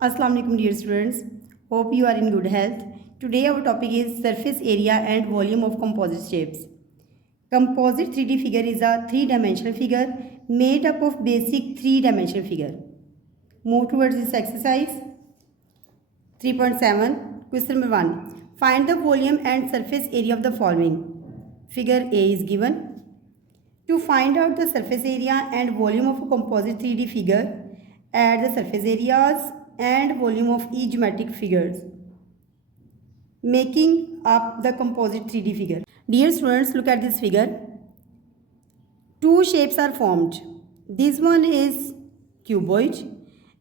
Assalamu alaikum dear students. Hope you are in good health. Today our topic is surface area and volume of composite shapes. Composite 3D figure is a three-dimensional figure made up of basic three-dimensional figure. Move towards this exercise. 3.7. Question number 1. Find the volume and surface area of the following. Figure A is given. To find out the surface area and volume of a composite 3D figure, add the surface areas and volume of each geometric figures, making up the composite 3D figure. Dear students, look at this figure. Two shapes are formed. This one is cuboid,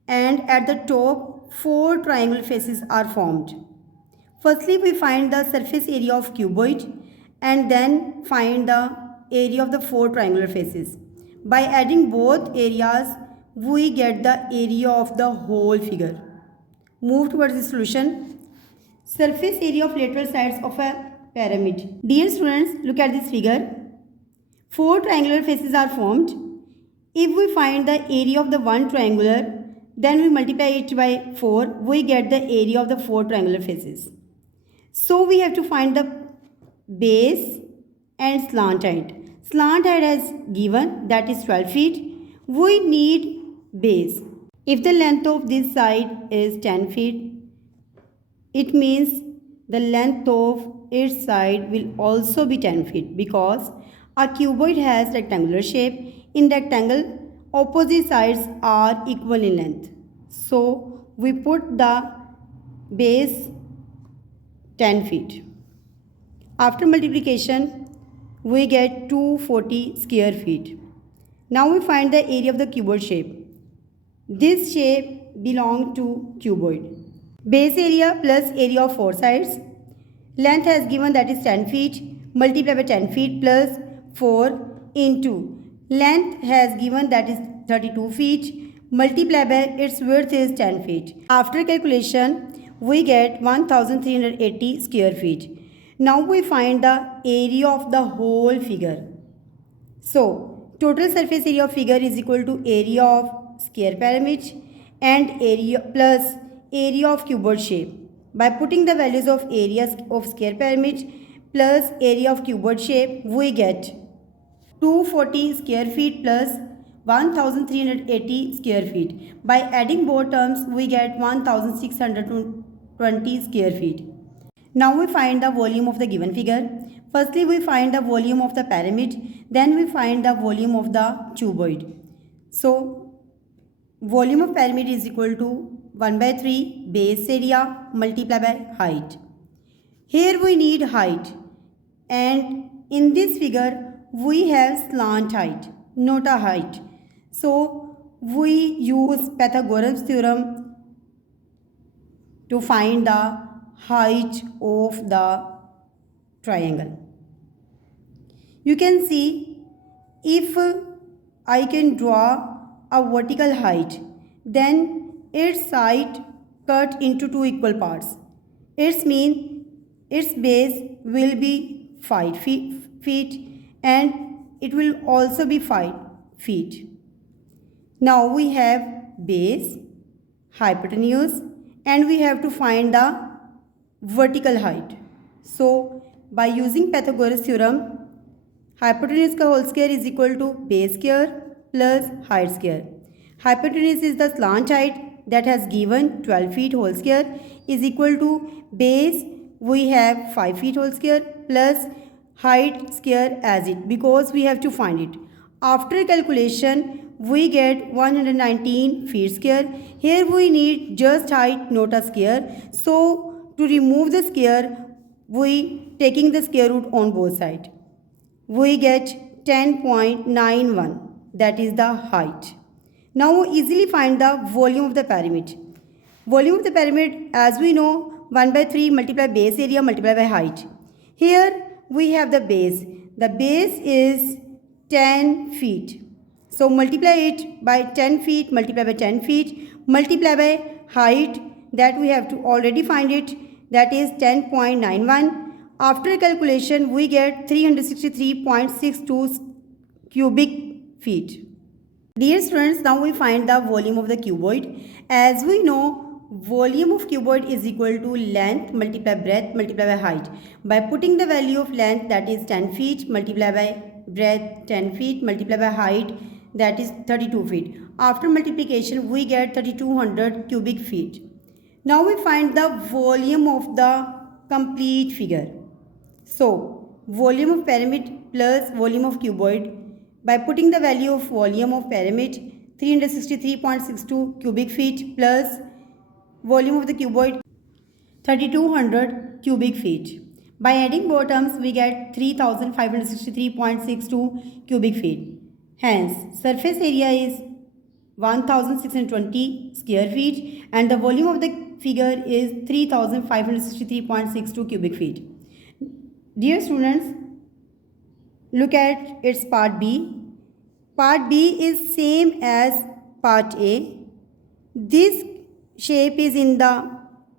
and at the top, four triangle faces are formed. Firstly, we find the surface area of cuboid and then find the area of the four triangular faces. By adding both areas, we get the area of the whole figure. Move towards the solution. Surface area of lateral sides of a pyramid. Dear students, look at this figure. Four triangular faces are formed. If we find the area of the one triangular, then we multiply it by 4, we get the area of the four triangular faces. So we have to find the base and slant height. Slant height is given, that is 12 feet. We need base. If the length of this side is 10 feet, it means the length of its side will also be 10 feet because a cuboid has rectangular shape. In rectangle, opposite sides are equal in length. So we put the base 10 feet. After multiplication, we get 240 square feet. Now we find the area of the cuboid shape. This shape belongs to cuboid. Base area plus area of four sides. Length has given, that is 10 feet. Multiply by 10 feet plus 4 into. Length has given, that is 32 feet. Multiply by its width is 10 feet. After calculation, we get 1380 square feet. Now we find the area of the whole figure. So, total surface area of figure is equal to area of square pyramid and area plus area of cuboid shape. By putting the values of areas of square pyramid plus area of cuboid shape, we get 240 square feet plus 1380 square feet. By adding both terms, we get 1620 square feet. Now we find the volume of the given figure. Firstly, we find the volume of the pyramid. Then we find the volume of the cuboid. So, volume of pyramid is equal to 1 by 3 base area multiplied by height. Here we need height. And in this figure, we have slant height, not a height. So, we use Pythagoras theorem to find the height of the triangle. You can see, if I can draw a vertical height, then its side cut into two equal parts. It means its base will be 5 feet and it will also be 5 feet. Now we have base, hypotenuse, and we have to find the vertical height. So, by using Pythagoras theorem, hypotenuse का whole square is equal to base square plus height square. Hypotenuse is the slant height that has given 12 feet whole square is equal to base, we have 5 feet whole square plus height square as it, because we have to find it. After calculation, we get 119 feet square. Here we need just height, not a square. So, to remove the square, we taking the square root on both sides. We get 10.91, that is the height. Now we easily find the volume of the pyramid. Volume of the pyramid, as we know, 1 by 3 multiply base area multiply by height. Here we have the base. The base is 10 feet. So multiply it by 10 feet, multiply by 10 feet, multiply by height, that we have to already find it, that is 10.91. After calculation, we get 363.62 cubic feet. Dear students, now we find the volume of the cuboid. As we know, volume of cuboid is equal to length multiply breadth multiply by height. By putting the value of length, that is 10 feet, multiply by breadth 10 feet, multiply by height, that is 32 feet. After multiplication, we get 3200 cubic feet. Now we find the volume of the complete figure. So, volume of pyramid plus volume of cuboid. By putting the value of volume of pyramid 363.62 cubic feet plus volume of the cuboid 3200 cubic feet. By adding both terms, we get 3563.62 cubic feet. Hence, surface area is 1620 square feet and the volume of the figure is 3563.62 cubic feet. Dear students, look at its part B. Part B is same as part A. This shape is in the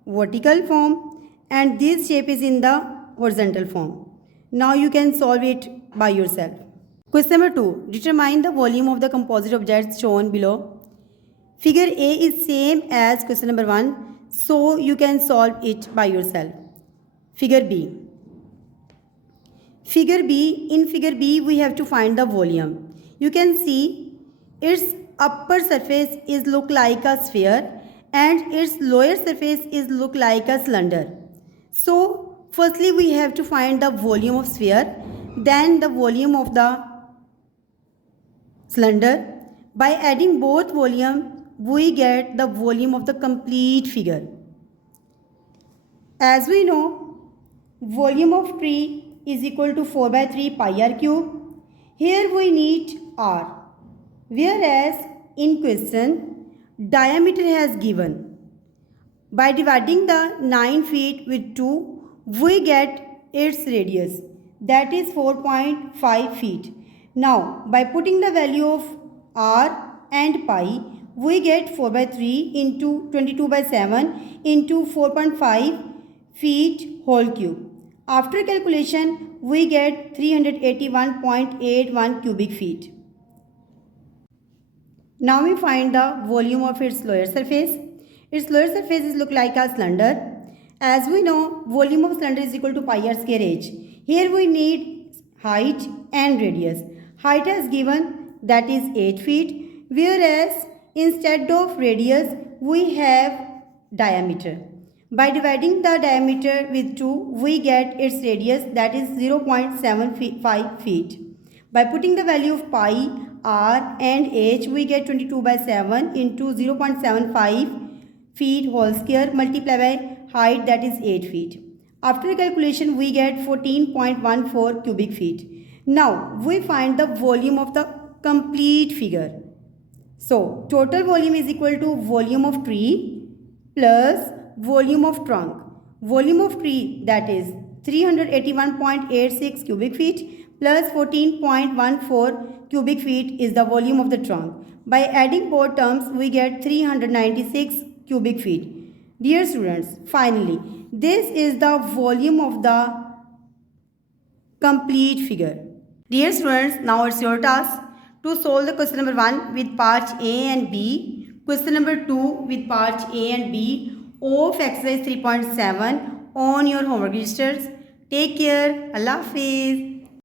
vertical form and this shape is in the horizontal form. Now you can solve it by yourself. Question number 2. Determine the volume of the composite objects shown below. Figure A is same as question number 1, so you can solve it by yourself. Figure B. In figure B we have to find the volume. You can see its upper surface is look like a sphere and its lower surface is look like a cylinder. So firstly we have to find the volume of sphere, then the volume of the cylinder. By adding both volume, we get the volume of the complete figure. As we know, volume of tree is equal to 4 by 3 pi r cube. Here we need r. Whereas in question, diameter has given. By dividing the 9 feet with 2, we get its radius, that is 4.5 feet. Now, by putting the value of r and pi, we get 4 by 3 into 22 by 7 into 4.5 feet whole cube. After calculation, we get 381.81 cubic feet. Now we find the volume of its lower surface. Its lower surface is look like a cylinder. As we know, volume of cylinder is equal to pi r square h. Here we need height and radius. Height is given, that is 8 feet, whereas instead of radius, we have diameter. By dividing the diameter with 2, we get its radius, that is 0.75 feet. By putting the value of pi, r and h, we get 22 by 7 into 0.75 feet whole square multiplied by height, that is 8 feet. After calculation, we get 14.14 cubic feet. Now, we find the volume of the complete figure. So, total volume is equal to volume of tree plus volume of trunk. Volume of tree, that is 381.86 cubic feet plus 14.14 cubic feet is the volume of the trunk. By adding both terms, we get 396 cubic feet. Dear students, finally, this is the volume of the complete figure. Dear students, now it's your task to solve the question number 1 with parts A and B, question number 2 with parts A and B of exercise 3.7 on your homework registers. Take care. Allah Hafiz.